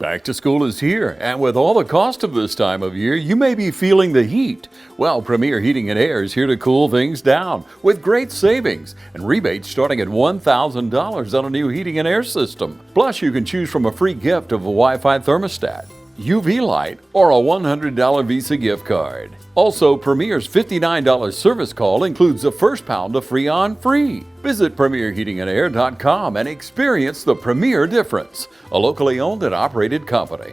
Back to school is here, and with all the cost of this time of year, you may be feeling the heat. Well, Premier Heating and Air is here to cool things down with great savings and rebates starting at $1,000 on a new heating and air system. Plus, you can choose from a free gift of a Wi-Fi thermostat, UV light, or a $100 Visa gift card. Also, Premier's $59 service call includes the first pound of Freon free. Visit PremierHeatingandAir.com and experience the Premier difference, a locally owned and operated company.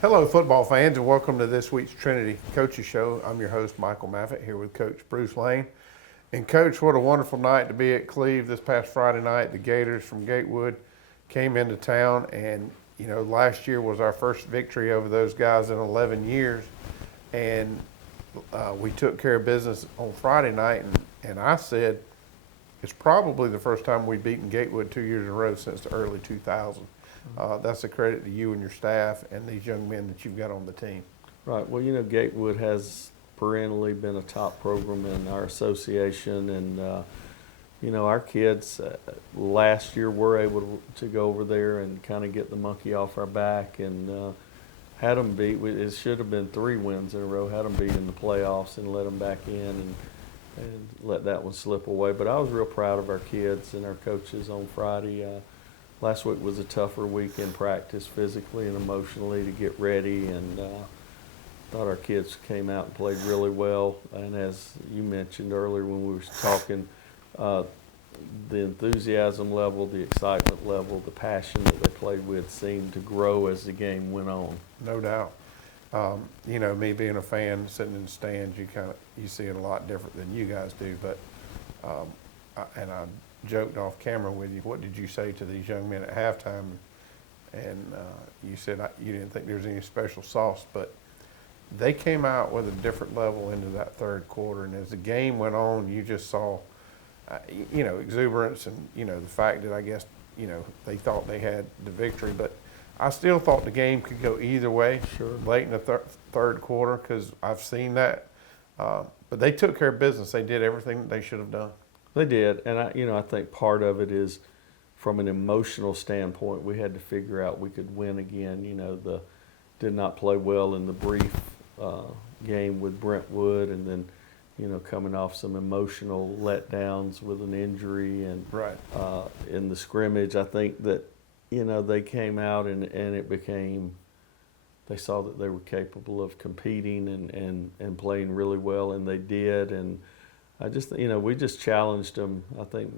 Hello, football fans, and welcome to this week's Trinity Coaches Show. I'm your host, Michael Maffitt, here with Coach Bruce Lane. And, Coach, what a wonderful night to be at Cleve this past Friday night. The Gators from Gatewood came into town, and, you know, last year was our first victory over those guys in 11 years. And we took care of business on Friday night, and I said it's probably the first time we've beaten Gatewood 2 years in a row since the early 2000s. That's a credit to you and your staff and these young men that you've got on the team. Right. Well, you know, Gatewood has perennially been a top program in our association, and you know, our kids last year were able to go over there and kind of get the monkey off our back, and had them beat. It should have been 3 wins in a row. Had them beat in the playoffs and let them back in and let that one slip away. But I was real proud of our kids and our coaches on Friday. Last week was a tougher week in practice physically and emotionally to get ready, and thought our kids came out and played really well. And as you mentioned earlier when we were talking, the enthusiasm level, the excitement level, the passion that they played with seemed to grow as the game went on. No doubt. You know, me being a fan, sitting in the stands, you see it a lot different than you guys do. But I joked off camera with you, what did you say to these young men at halftime? And you said you didn't think there was any special sauce, but they came out with a different level into that third quarter. And as the game went on, you just saw, you know, exuberance and, you know, the fact that I guess, you know, they thought they had the victory. But I still thought the game could go either way late in the third quarter, because I've seen that. But they took care of business. They did everything that they should have done. They did, and I think part of it is from an emotional standpoint. We had to figure out we could win again. You know, did not play well in the brief game with Brentwood, and then, you know, coming off some emotional letdowns with an injury, and in the scrimmage, I think that, you know, they came out and it became, they saw that they were capable of competing and playing really well, and they did. And I just, you know, we just challenged them. I think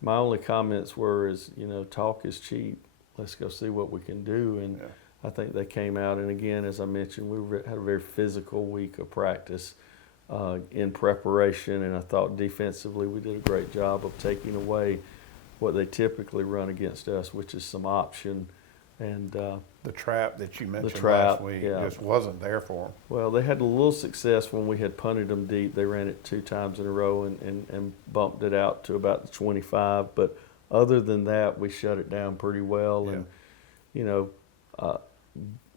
my only comments were, you know, talk is cheap. Let's go see what we can do. And I think they came out, and again, as I mentioned, we had a very physical week of practice in preparation, and I thought defensively we did a great job of taking away what they typically run against us, which is some option. And the trap that you mentioned last week just wasn't there for them. Well, they had a little success when we had punted them deep. They ran it 2 times in a row and bumped it out to about the 25. But other than that, we shut it down pretty well. And, you know,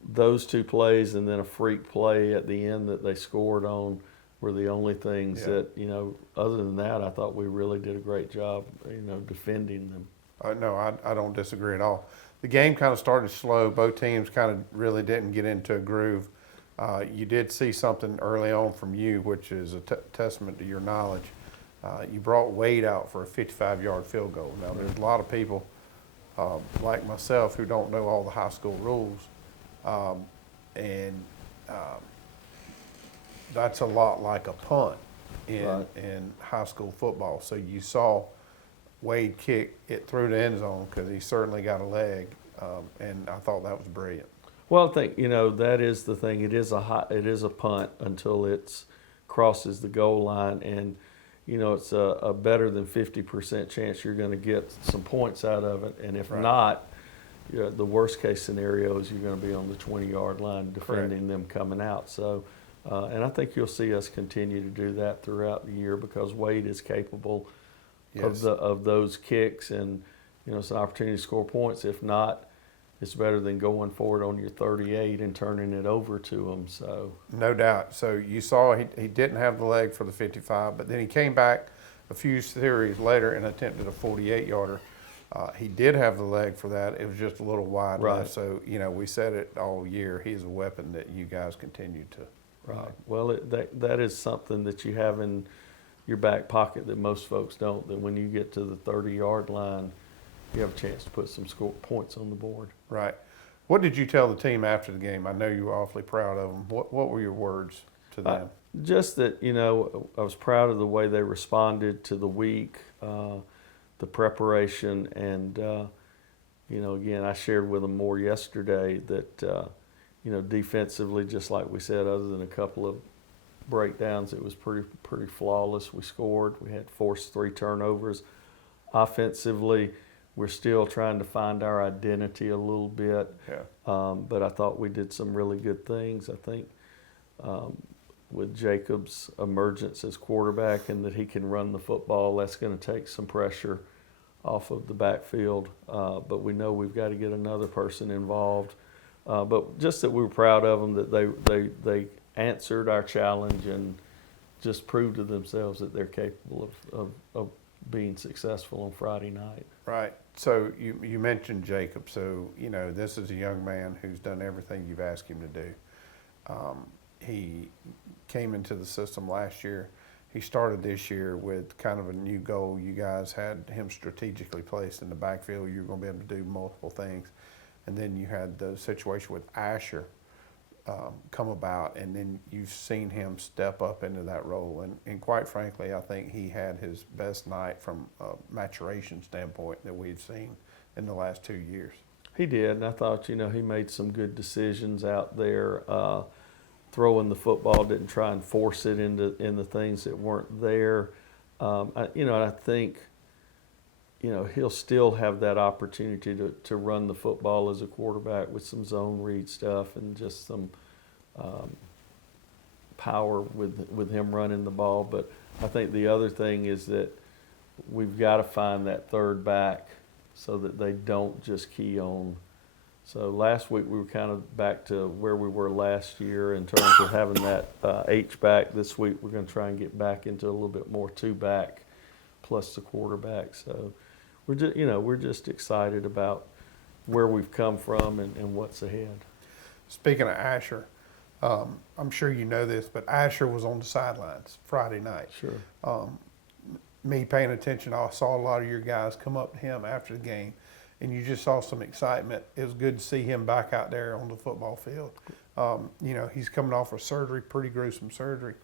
those 2 plays and then a freak play at the end that they scored on were the only things that, you know, other than that, I thought we really did a great job, you know, defending them. No, I don't disagree at all. The game kind of started slow. Both teams kind of really didn't get into a groove. You did see something early on from you, which is a testament to your knowledge. You brought Wade out for a 55-yard field goal. Now, there's a lot of people like myself who don't know all the high school rules, and that's a lot like a punt in high school football. So you saw Wade kick it through the end zone because he certainly got a leg, and I thought that was brilliant. Well, I think, you know, that is the thing. It is a punt until it crosses the goal line, and you know, it's a better than 50% chance you're going to get some points out of it. And if not, the worst case scenario is you're going to be on the 20-yard line defending Correct. them coming out. So, and I think you'll see us continue to do that throughout the year because Wade is capable Yes. of those kicks, and it's an opportunity to score points. If not, it's better than going forward on your 38 and turning it over to them. So No doubt. So you saw he didn't have the leg for the 55, but then he came back a few series later and attempted a 48-yarder. He did have the leg for that. It was just a little wide Right. left. So, we said it all year. He's a weapon that you guys continue to. right. Well, that is something that you have in your back pocket that most folks don't. That when you get to the 30-yard line, you have a chance to put some points on the board. Right. What did you tell the team after the game? I know you were awfully proud of them. What were your words to them? Just that, I was proud of the way they responded to the week, the preparation, and, again, I shared with them more yesterday that, defensively, just like we said, other than a couple of breakdowns, it was pretty flawless. We scored. We had forced 3 turnovers. Offensively, we're still trying to find our identity a little bit, but I thought we did some really good things. I think with Jacob's emergence as quarterback and that he can run the football, that's going to take some pressure off of the backfield. But we know we've got to get another person involved. But just that we were proud of them, that they answered our challenge and just proved to themselves that they're capable of being successful on Friday night. Right. So you mentioned Jacob. So, this is a young man who's done everything you've asked him to do. He came into the system last year. He started this year with kind of a new goal. You guys had him strategically placed in the backfield. You were going to be able to do multiple things. And then you had the situation with Asher come about, and then you've seen him step up into that role. And quite frankly, I think he had his best night from a maturation standpoint that we've seen in the last 2 years. He did, and I thought, he made some good decisions out there. Throwing the football, didn't try and force it into things that weren't there. I think, he'll still have that opportunity to run the football as a quarterback with some zone read stuff and just some power with him running the ball. But I think the other thing is that we've got to find that third back so that they don't just key on. So last week we were kind of back to where we were last year in terms of having that H-back. This week we're going to try and get back into a little bit more 2-back plus the quarterback. So we're just excited about where we've come from and what's ahead. Speaking of Asher, I'm sure you know this, but Asher was on the sidelines Friday night. Sure. Me paying attention, I saw a lot of your guys come up to him after the game, and you just saw some excitement. It was good to see him back out there on the football field. He's coming off of surgery, pretty gruesome surgery,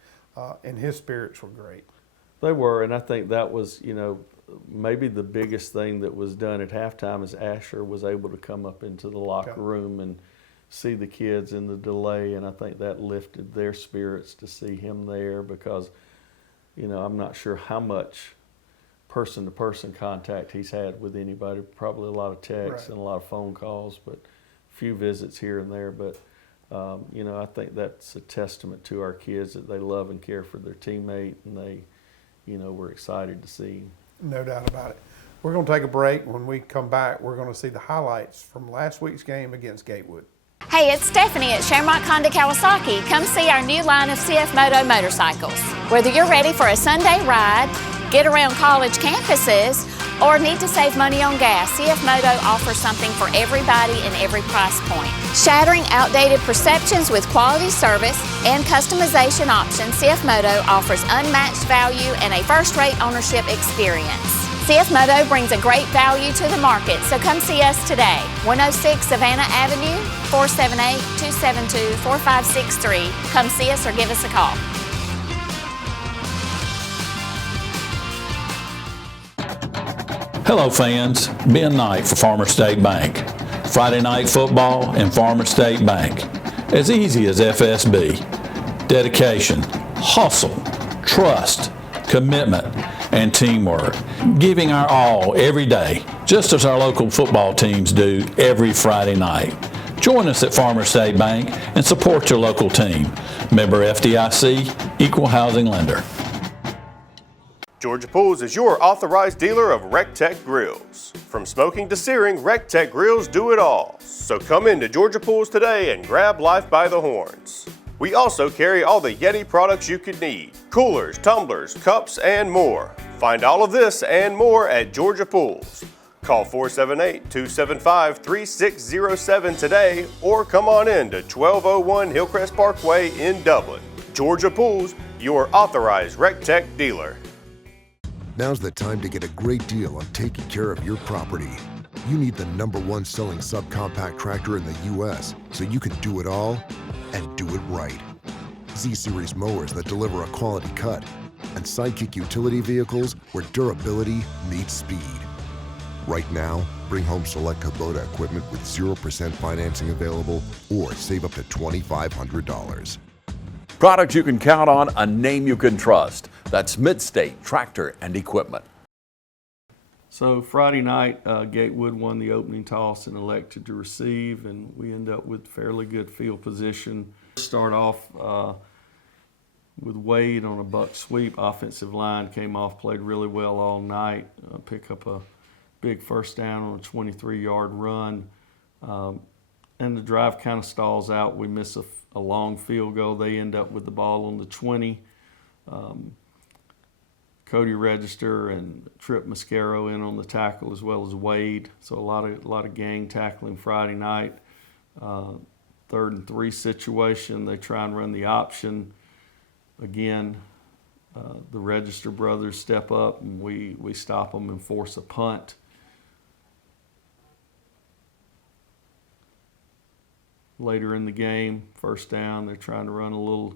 and his spirits were great. They were, and I think that was, maybe the biggest thing that was done at halftime is Asher was able to come up into the locker room and see the kids in the delay, and I think that lifted their spirits to see him there because, I'm not sure how much person-to-person contact he's had with anybody, probably a lot of texts and a lot of phone calls, but a few visits here and there. But, I think that's a testament to our kids that they love and care for their teammate, and they, we're excited to see him. No doubt about it. We're going to take a break. When we come back, we're going to see the highlights from last week's game against Gatewood. Hey, it's Stephanie at Shamrock Honda Kawasaki. Come see our new line of CF Moto motorcycles. Whether you're ready for a Sunday ride, get around college campuses, or need to save money on gas, CF Moto offers something for everybody and every price point. Shattering outdated perceptions with quality service and customization options, CF Moto offers unmatched value and a first-rate ownership experience. CF Moto brings a great value to the market, so come see us today. 106 Savannah Avenue, 478-272-4563. Come see us or give us a call. Hello fans, Ben Knight for Farmer State Bank. Friday night football and Farmer State Bank. As easy as FSB. Dedication, hustle, trust, commitment, and teamwork. Giving our all every day just as our local football teams do every Friday night. Join us at Farmers State Bank and support your local team. Member FDIC, Equal Housing Lender. Georgia Pools is your authorized dealer of RecTech grills. From smoking to searing, RecTech grills do it all. So come into Georgia Pools today and grab life by the horns. We also carry all the Yeti products you could need: coolers, tumblers, cups, and more. Find all of this and more at Georgia Pools. Call 478-275-3607 today or come on in to 1201 Hillcrest Parkway in Dublin. Georgia Pools, your authorized RecTech dealer. Now's the time to get a great deal on taking care of your property. You need the #1 selling subcompact tractor in the U.S. so you can do it all and do it right. Z-Series mowers that deliver a quality cut, and Sidekick utility vehicles where durability meets speed. Right now, bring home select Kubota equipment with 0% financing available or save up to $2,500. Products you can count on, a name you can trust. That's Midstate Tractor and Equipment. So Friday night, Gatewood won the opening toss and elected to receive, and we end up with fairly good field position. Start off with Wade on a buck sweep. Offensive line came off, played really well all night, pick up a big first down on a 23-yard run. And the drive kind of stalls out. We miss a long field goal. They end up with the ball on the 20. Cody Register and Trip Mascaro in on the tackle, as well as Wade. So a lot of gang tackling Friday night. 3rd and 3 situation. They try and run the option. Again, the Register brothers step up and we stop them and force a punt. Later in the game, first down, they're trying to run a little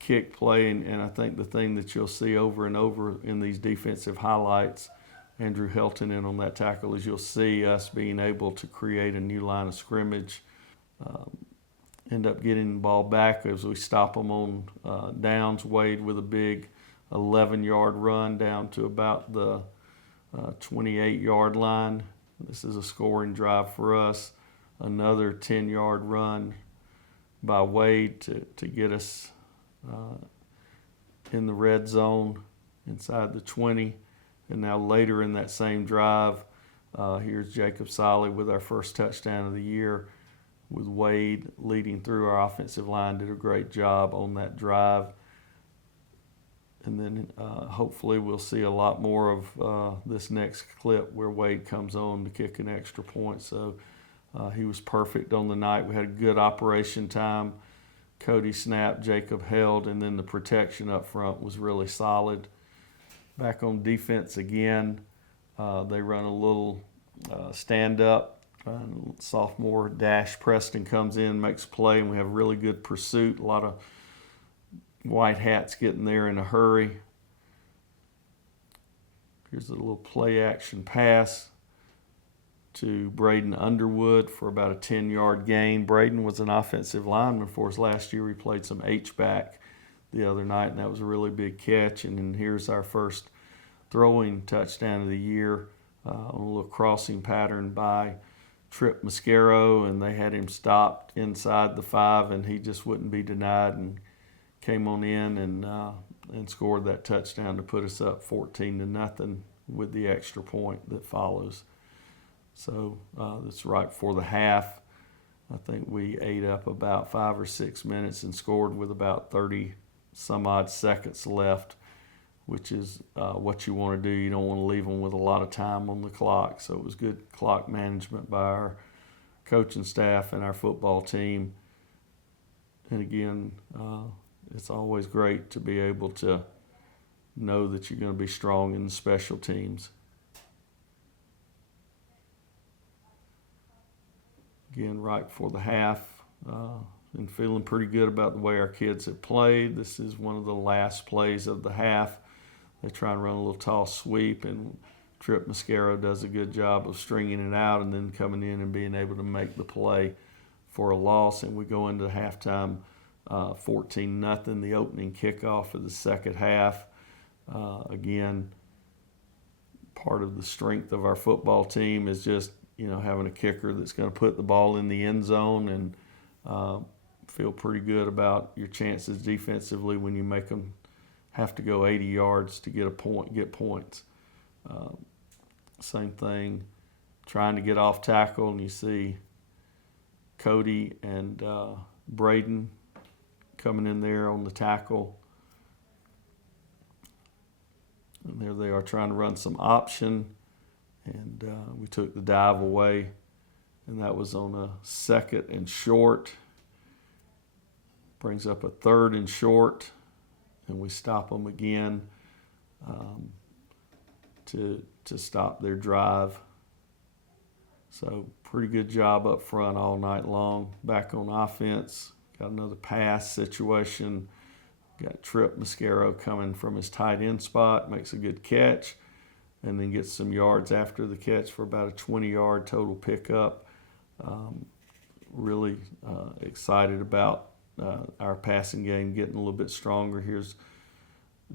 kick play, and I think the thing that you'll see over and over in these defensive highlights, Andrew Helton in on that tackle, is you'll see us being able to create a new line of scrimmage, end up getting the ball back as we stop them on downs. Wade with a big 11-yard run down to about the 28-yard line. This is a scoring drive for us. Another 10-yard run by Wade to get us in the red zone inside the 20. And now later in that same drive, here's Jacob Solly with our first touchdown of the year, with Wade leading through. Our offensive line did a great job on that drive. And then hopefully we'll see a lot more of this next clip where Wade comes on to kick an extra point. So he was perfect on the night. We had a good operation time. Cody snapped, Jacob held, and then the protection up front was really solid. Back on defense again, they run a little stand-up. Sophomore Dash Preston comes in, makes a play, and we have really good pursuit. A lot of white hats getting there in a hurry. Here's a little play-action pass to Braden Underwood for about a 10-yard gain. Braden was an offensive lineman for us last year. We played some H-back the other night, and that was a really big catch. And then here's our first throwing touchdown of the year on a little crossing pattern by Trip Mascaro, and they had him stopped inside the 5, and he just wouldn't be denied and came on in and scored that touchdown to put us up 14-0 with the extra point that follows. So that's right before the half. I think we ate up about 5 or 6 minutes and scored with about 30 some odd seconds left, which is what you want to do. You don't want to leave them with a lot of time on the clock. So it was good clock management by our coaching staff and our football team. And again, it's always great to be able to know that you're going to be strong in the special teams. Again, right before the half, and feeling pretty good about the way our kids have played. This is one of the last plays of the half. They try and run a little toss sweep, and Trip Mascaro does a good job of stringing it out and then coming in and being able to make the play for a loss. And we go into halftime 14-0, the opening kickoff of the second half. Again, part of the strength of our football team is just, having a kicker that's going to put the ball in the end zone, and feel pretty good about your chances defensively when you make them have to go 80 yards to get points. Same thing, trying to get off tackle, and you see Cody and Braden coming in there on the tackle. And there they are trying to run some option, and we took the dive away, and that was on a 2nd and short. Brings up a 3rd and short, and we stop them again to stop their drive. So pretty good job up front all night long. Back on offense, got another pass situation. Got Trip Mascaro coming from his tight end spot, makes a good catch, and then gets some yards after the catch for about a 20-yard total pickup. Really excited about our passing game getting a little bit stronger. Here's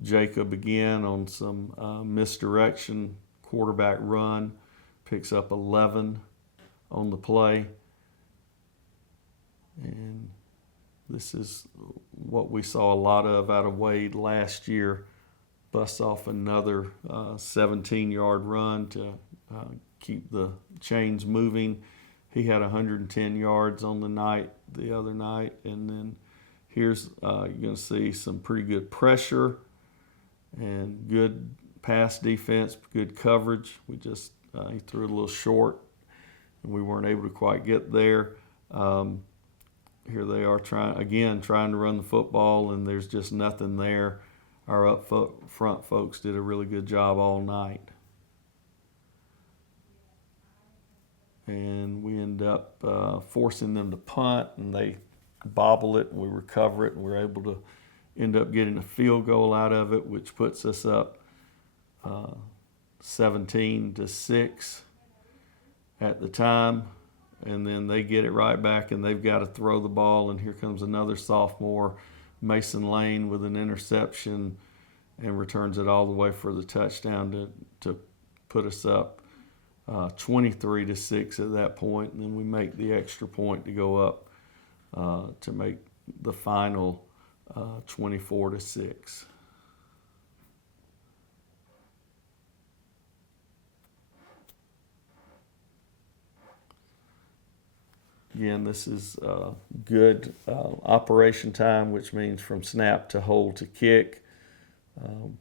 Jacob again on some misdirection, quarterback run, picks up 11 on the play. And this is what we saw a lot of out of Wade last year. Busts off another 17-yard run to keep the chains moving. He had 110 yards on the other night. And then here's, you're going to see some pretty good pressure and good pass defense, good coverage. We just, he threw it a little short, and we weren't able to quite get there. Here they are trying to run the football, and there's just nothing there. Our up front folks did a really good job all night. And we end up forcing them to punt, and they bobble it, and we recover it, and we're able to end up getting a field goal out of it, which puts us up 17-6 at the time. And then they get it right back, and they've got to throw the ball, and here comes another sophomore, Mason Lane, with an interception, and returns it all the way for the touchdown to put us up 23-6 at that point. And then we make the extra point to go up to make the final 24-6. Again, this is good operation time, which means from snap to hold to kick. Got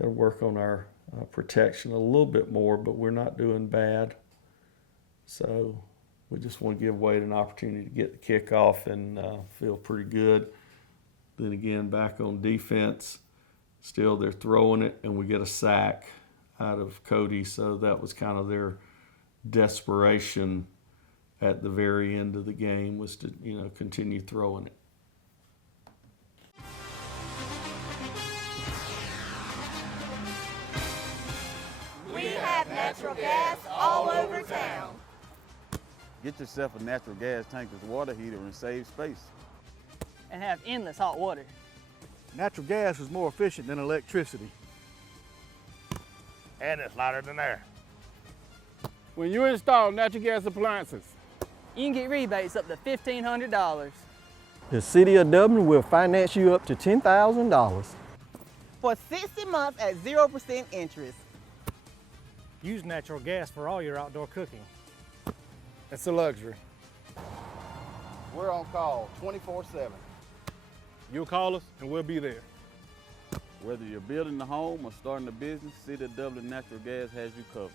to work on our protection a little bit more, but we're not doing bad. So we just want to give Wade an opportunity to get the kickoff and feel pretty good. Then again, back on defense, still they're throwing it, and we get a sack out of Cody. So that was kind of their desperation at the very end of the game, was to continue throwing it. We have natural gas all over town. Get yourself a natural gas tankless water heater and save space. And have endless hot water. Natural gas is more efficient than electricity. And it's lighter than air. When you install natural gas appliances, you can get rebates up to $1,500. The City of Dublin will finance you up to $10,000. For 60 months at 0% interest. Use natural gas for all your outdoor cooking. it's a luxury. We're on call 24/7. You'll call us and we'll be there. Whether you're building a home or starting a business, City of Dublin Natural Gas has you covered.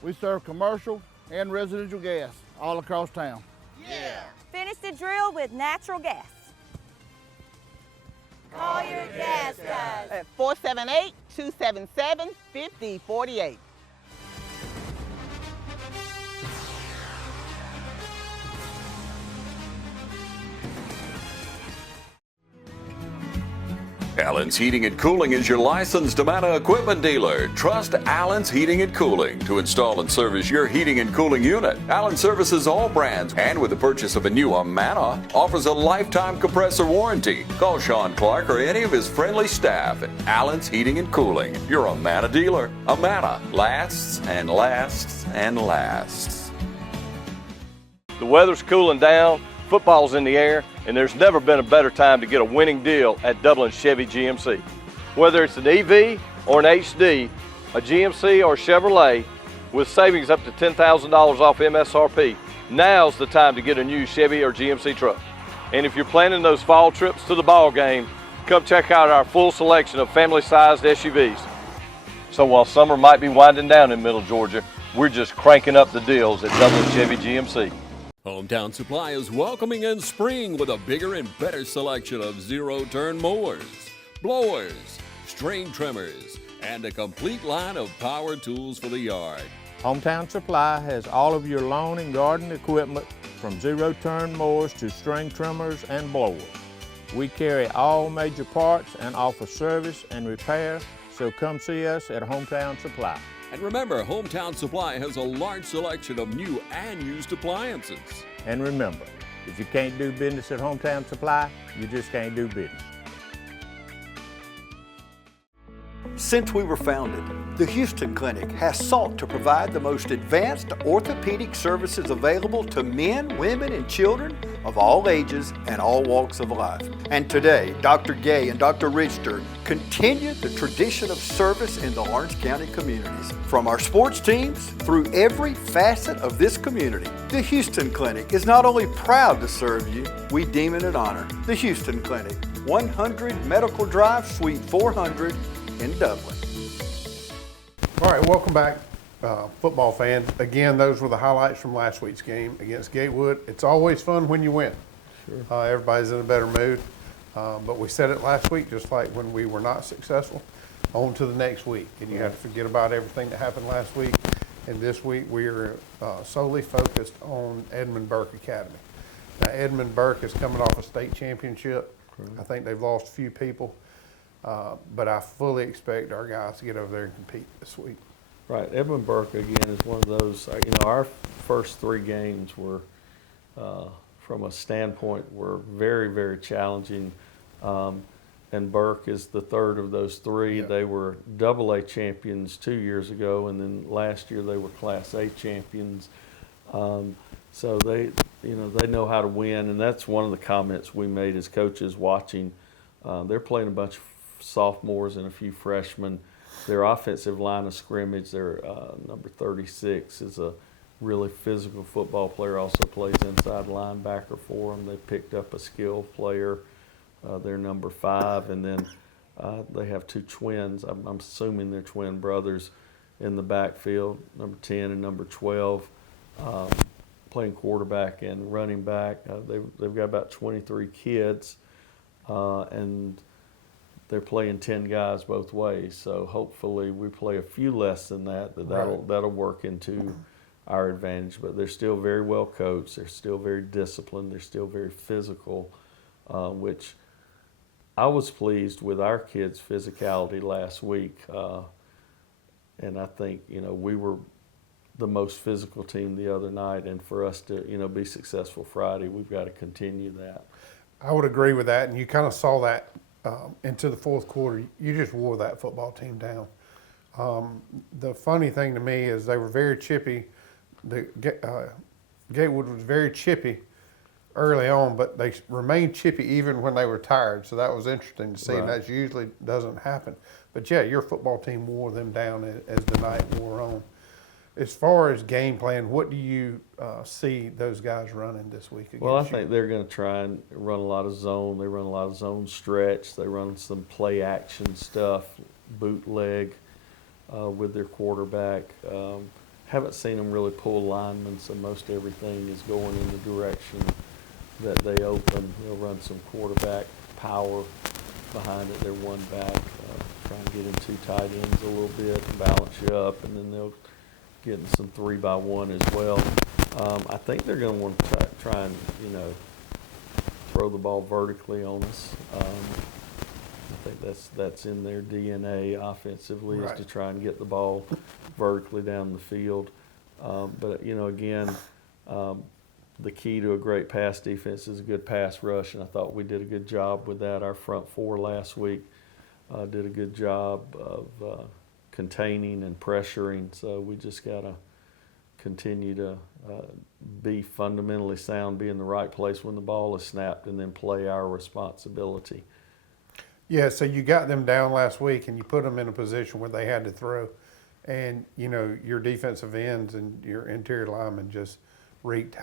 We serve commercial and residential gas all across town. Yeah! Finish the drill with natural gas. Call your gas guys at 478-277-5048. Allen's Heating and Cooling is your licensed Amana equipment dealer. Trust Allen's Heating and Cooling to install and service your heating and cooling unit. Allen services all brands, and with the purchase of a new Amana, offers a lifetime compressor warranty. Call Sean Clark or any of his friendly staff at Allen's Heating and Cooling, your Amana dealer. Amana lasts and lasts and lasts. The weather's cooling down, football's in the air, and there's never been a better time to get a winning deal at Dublin Chevy GMC. Whether it's an EV or an HD, a GMC or Chevrolet, with savings up to $10,000 off MSRP, now's the time to get a new Chevy or GMC truck. And if you're planning those fall trips to the ball game, come check out our full selection of family-sized SUVs. So while summer might be winding down in Middle Georgia, we're just cranking up the deals at Dublin Chevy GMC. Hometown Supply is welcoming in spring with a bigger and better selection of zero-turn mowers, blowers, string trimmers, and a complete line of power tools for the yard. Hometown Supply has all of your lawn and garden equipment from zero-turn mowers to string trimmers and blowers. We carry all major parts and offer service and repair, so come see us at Hometown Supply. And remember, Hometown Supply has a large selection of new and used appliances. And remember, if you can't do business at Hometown Supply, you just can't do business. Since we were founded, the Houston Clinic has sought to provide the most advanced orthopedic services available to men, women, and children of all ages and all walks of life. And today, Dr. Gay and Dr. Richter continue the tradition of service in the Orange County communities. From our sports teams through every facet of this community, the Houston Clinic is not only proud to serve you, we deem it an honor. The Houston Clinic, 100 Medical Drive, Suite 400 in Dublin. All right, welcome back, football fans. Again, those were the highlights from last week's game against Gatewood. It's always fun when you win. Sure. Everybody's in a better mood. But we said it last week, just like when we were not successful, on to the next week. And you have to forget about everything that happened last week. And this week we are solely focused on Edmund Burke Academy. Now, Edmund Burke is coming off a state championship. I think they've lost a few people. But I fully expect our guys to get over there and compete this week. Right. Edmund Burke, again, is one of those, our first three games were, from a standpoint, were very, very challenging. And Burke is the third of those three. Yeah. They were AA champions 2 years ago, and then last year they were Class A champions. So they know how to win, and that's one of the comments we made as coaches watching. They're playing a bunch of sophomores and a few freshmen. Their offensive line of scrimmage, their number 36 is a really physical football player, also plays inside linebacker for them. They picked up a skilled player, their number 5, and then they have two twins. I'm assuming they're twin brothers in the backfield, number 10 and number 12, playing quarterback and running back. They've got about 23 kids, and they're playing 10 guys both ways. So hopefully we play a few less than that'll work into our advantage. But they're still very well coached. They're still very disciplined. They're still very physical, which I was pleased with our kids' physicality last week. And I think, we were the most physical team the other night. And for us to, be successful Friday, we've got to continue that. I would agree with that. And you kind of saw that into the fourth quarter. You just wore that football team down. The funny thing to me is they were very chippy. Gatewood was very chippy early on, but they remained chippy even when they were tired. So that was interesting to see, and that usually doesn't happen. But yeah, your football team wore them down as the night wore on. As far as game plan, what do you see those guys running this week against Well, I think they're going to try and run a lot of zone. They run a lot of zone stretch. They run some play action stuff, bootleg with their quarterback. Haven't seen them really pull linemen, so most everything is going in the direction that they open. They'll run some quarterback power behind it. They're one back, try and get in two tight ends a little bit and balance you up, and then they'll get in some 3-by-1 as well. I think they're going to want to try and, throw the ball vertically on us. I think that's in their DNA offensively, Right. is to try and get the ball vertically down the field. But again, the key to a great pass defense is a good pass rush, and I thought we did a good job with that. Our front four last week did a good job of containing and pressuring, so we just got to continue to be fundamentally sound, be in the right place when the ball is snapped, and then play our responsibility. Yeah, so you got them down last week and you put them in a position where they had to throw, and your defensive ends and your interior linemen just wreaked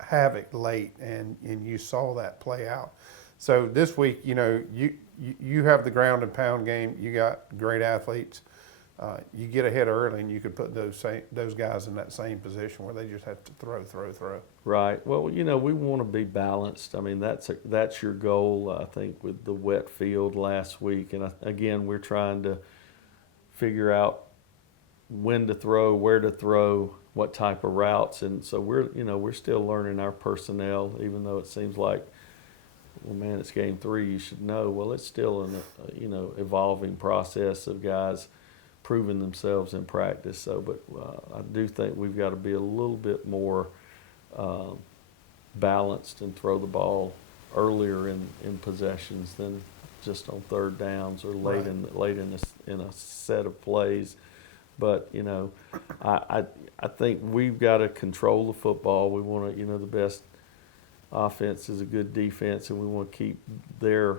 havoc late, and you saw that play out. So this week, you have the ground and pound game. You got great athletes. You get ahead early, and you could put those guys in that same position where they just have to throw. Right. Well, we want to be balanced. I mean, that's your goal. I think with the wet field last week, and again, we're trying to figure out when to throw, where to throw, what type of routes, and so we're still learning our personnel. Even though it seems like, well, man, it's game 3, you should know. Well, it's still an evolving process of guys proving themselves in practice. So, but I do think we've got to be a little bit more balanced and throw the ball earlier in possessions than just on third downs or late Right. in a set of plays. But I think we've got to control the football. We want to, the best offense is a good defense, and we want to keep their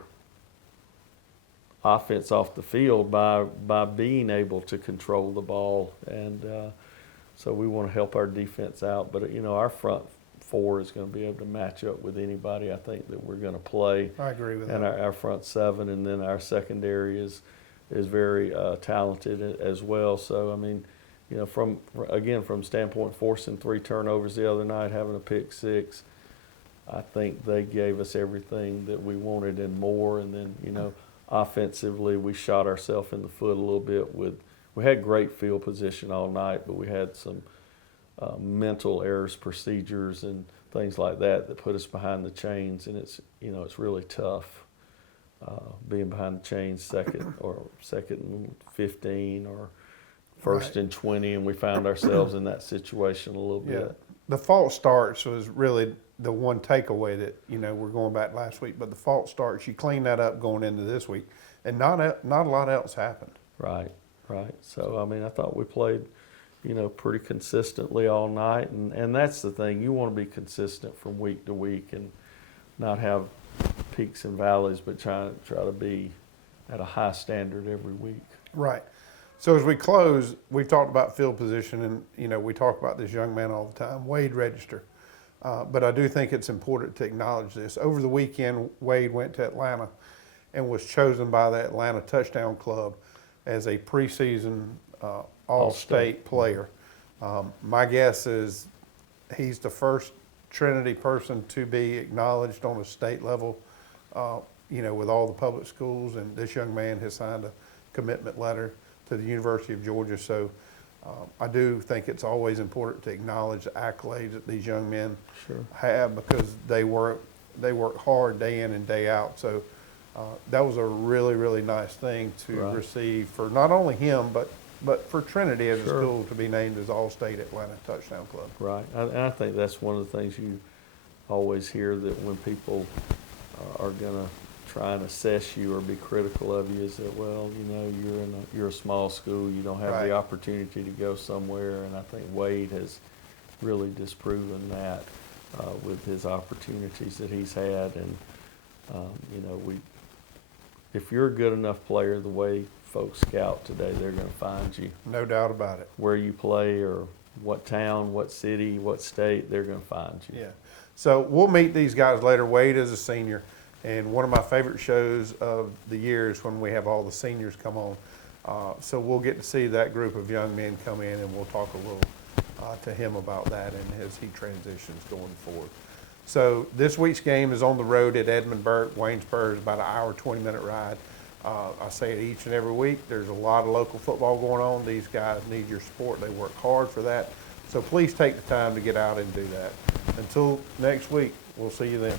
offense off the field by being able to control the ball, and so we want to help our defense out. But our front four is going to be able to match up with anybody I think that we're going to play. I agree with and that. Our front seven, and then our secondary is very talented as well. So I mean, from standpoint forcing 3 turnovers the other night, having a pick 6, I think they gave us everything that we wanted and more. And then offensively, we shot ourselves in the foot a little bit we had great field position all night, but we had some mental errors, procedures, and things like that put us behind the chains, and it's really tough being behind the chains second and 15 or first Right. and 20, and we found ourselves in that situation a little Yeah. bit. The false starts was really the one takeaway that, we're going back last week, but the false starts, you clean that up going into this week, and not a lot else happened. Right. So, I mean, I thought we played, pretty consistently all night, and that's the thing. You want to be consistent from week to week and not have peaks and valleys, but try to be at a high standard every week. Right. So as we close, we've talked about field position, and, we talk about this young man all the time, Wade Register. But I do think it's important to acknowledge this. Over the weekend, Wade went to Atlanta and was chosen by the Atlanta Touchdown Club as a preseason All-State player. My guess is he's the first Trinity person to be acknowledged on a state level, with all the public schools, and this young man has signed a commitment letter to the University of Georgia. So I do think it's always important to acknowledge the accolades that these young men have, because they work hard day in and day out. So that was a really, really nice thing to receive for not only him, but for Trinity as a school to be named as All-State Atlanta Touchdown Club. Right, and I think that's one of the things you always hear, that when people are going to try and assess you or be critical of you, is that, well, you're a small school, you don't have the opportunity to go somewhere, and I think Wade has really disproven that with his opportunities that he's had, and if you're a good enough player, the way folks scout today, they're going to find you. No doubt about it. Where you play, or what town, what city, what state, they're going to find you. Yeah. So we'll meet these guys later. Wade is a senior, and one of my favorite shows of the year is when we have all the seniors come on. So we'll get to see that group of young men come in, and we'll talk a little to him about that and as he transitions going forward. So this week's game is on the road at Edmund Burke. Waynesboro is about an hour, 20-minute ride. I say it each and every week. There's a lot of local football going on. These guys need your support. They work hard for that. So please take the time to get out and do that. Until next week, we'll see you then.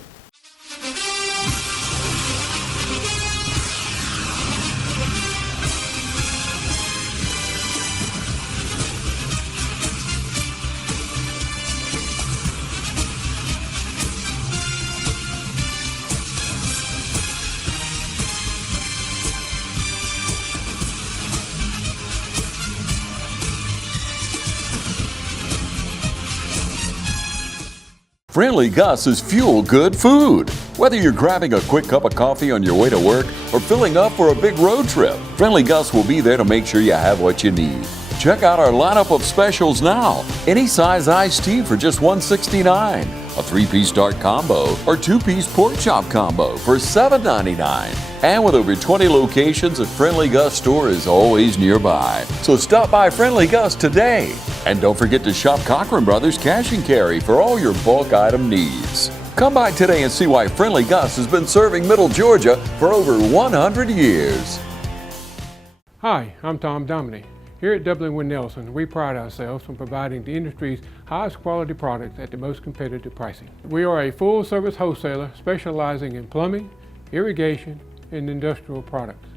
Friendly Gus is fuel good food. Whether you're grabbing a quick cup of coffee on your way to work or filling up for a big road trip, Friendly Gus will be there to make sure you have what you need. Check out our lineup of specials now. Any size iced tea for just $1.69, a 3-piece dark combo or 2-piece pork chop combo for $7.99. And with over 20 locations, a Friendly Gus store is always nearby. So stop by Friendly Gus today. And don't forget to shop Cochran Brothers Cash and Carry for all your bulk item needs. Come by today and see why Friendly Gus has been serving Middle Georgia for over 100 years. Hi, I'm Tom Dominy. Here at Dublin Nelson, we pride ourselves on providing the industry's highest quality products at the most competitive pricing. We are a full-service wholesaler specializing in plumbing, irrigation, and industrial products.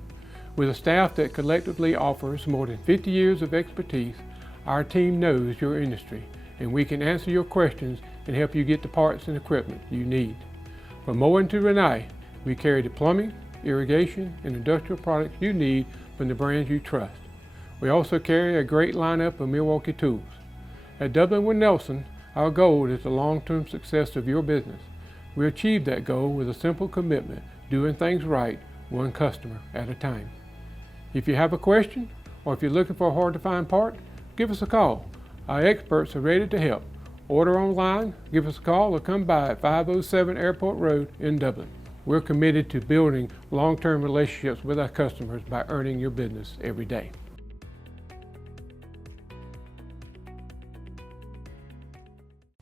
With a staff that collectively offers more than 50 years of expertise, our team knows your industry, and we can answer your questions and help you get the parts and equipment you need. From Moen to Renee, we carry the plumbing, irrigation, and industrial products you need from the brands you trust. We also carry a great lineup of Milwaukee tools. At Dublin Nelson, our goal is the long-term success of your business. We achieve that goal with a simple commitment, doing things right, one customer at a time. If you have a question, or if you're looking for a hard-to-find part, give us a call. Our experts are ready to help. Order online, give us a call, or come by at 507 Airport Road in Dublin. We're committed to building long-term relationships with our customers by earning your business every day.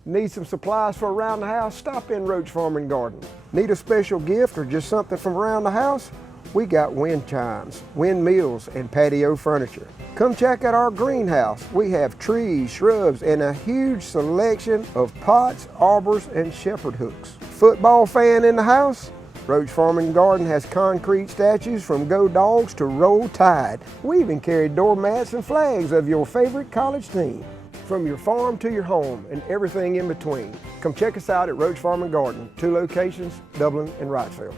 Need some supplies for around the house? Stop in Roach Farm and Garden. Need a special gift or just something from around the house? We got wind chimes, windmills, and patio furniture. Come check out our greenhouse. We have trees, shrubs, and a huge selection of pots, arbors, and shepherd hooks. Football fan in the house? Roach Farm and Garden has concrete statues from Go Dogs to Roll Tide. We even carry doormats and flags of your favorite college team. From your farm to your home and everything in between. Come check us out at Roach Farm and Garden, 2 locations, Dublin and Wrightsville.